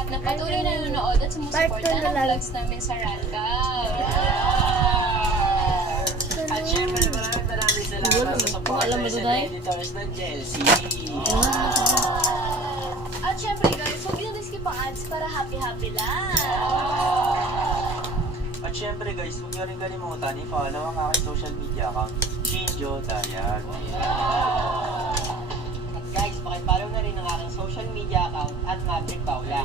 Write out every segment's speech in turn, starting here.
lahat na patuloy na nanonood at sumusuporta ng vlogs namin sa Rancal. At syempre, maraming salamat sa supporters and editors ng Chelsea. At syempre guys, huwag nyo skip ang ads para happy-happy lang. At syempre guys, huwag nyo rin kalimutan i-follow ang aking social media account, Shinjo Dayag. At guys, pakipollow na rin ang aking social media account at Maverick Paula.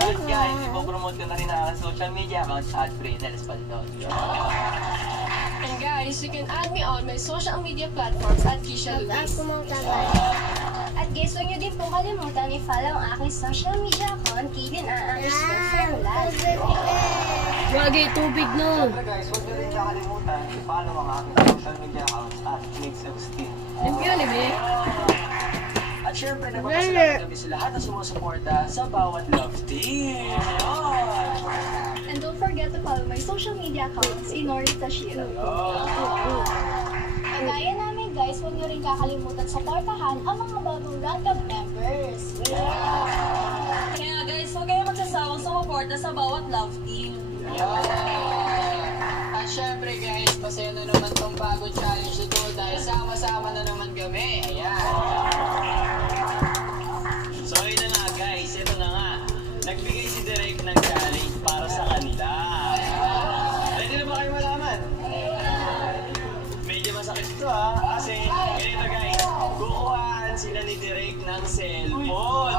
At guys, ipopromote ko na rin ang aking social media account at Brinel Espaldon. And guys, you can add me on my social media platforms at Kisha Luis. At guys, huwag nyo din pong kalimutan i-follow ang aking social media account, Kaden_Ferland. Wagay, tubig no. Siyempre guys, huwag nyo rin kakalimutan i-follow ang aking social media account at Mix Agustin. Yun, eh. At syempre, nagpapasalamat kami sa lahat na sumusuporta sa bawat love team. And don't forget to follow my social media accounts, Inori Tashiro. Kagaya namin guys, huwag nyo rin kakalimutan supportahan ang mga bagong random members. Kaya guys, huwag kayong magsasawang sumuporta sa bawat love team. At syempre guys, masaya na naman tong bagong challenge ito dahil sama-sama na naman kami. Ayan. So ayun na nga guys, ito na nga. Nagbigay si Direk ng challenge para sa kanila. Ready na ba kayo malaman? Medyo masakit ito ha, kasi ganito guys, kukuhaan sila ni Direk ng cellphone.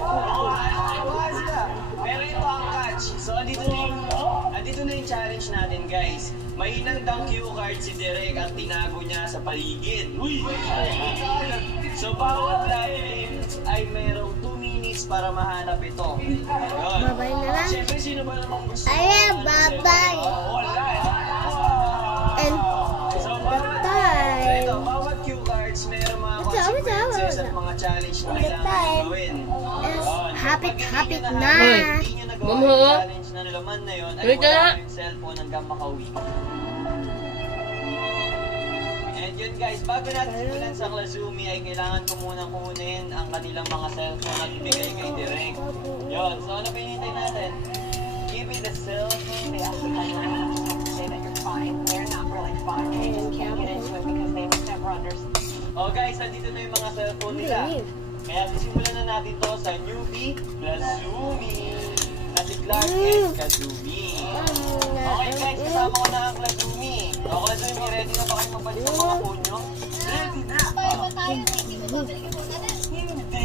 Kukuhaan sila. Pero ito ang catch. So andito na yung challenge natin guys. May inandang cue card si Direk at tinago niya sa paligid. Uy! So bawat live ay merong 2 minutes para mahanap ito. Yun. Babay na lang. Siyempre, sino ba namang gusto? Ayan, babay. Wala. And So bawat cue cards, merong mga consequences at mga challenge na kailangan gawin. happy Kung na. hindi nyo nagawa Mama, yung challenge na nalaman na yun, ay Wait wala na. yung cellphone hanggang makauwi. And yun guys, bago natin simulan sa Klazumi ay kailangan ko munang kunin ang kanilang mga cellphone at ibigay kay Direk. Yun, so ano pinintay natin? Give me the cellphone. They ask the customer to say that you're fine. They're not really fine. They just can't get into it because they will never understand. Oh guys, andito na yung mga cellphone nila. Kaya sisimulan na natin to sa newbie Klazumi na si Clark S. Kazumi. Okay guys, kasama ko na ang Klazumi. O Klazumi, ready na ba kayo magbalik ng mga phone nyo? Ready na! Tayo pa tayo, hindi mo babalikin mo na.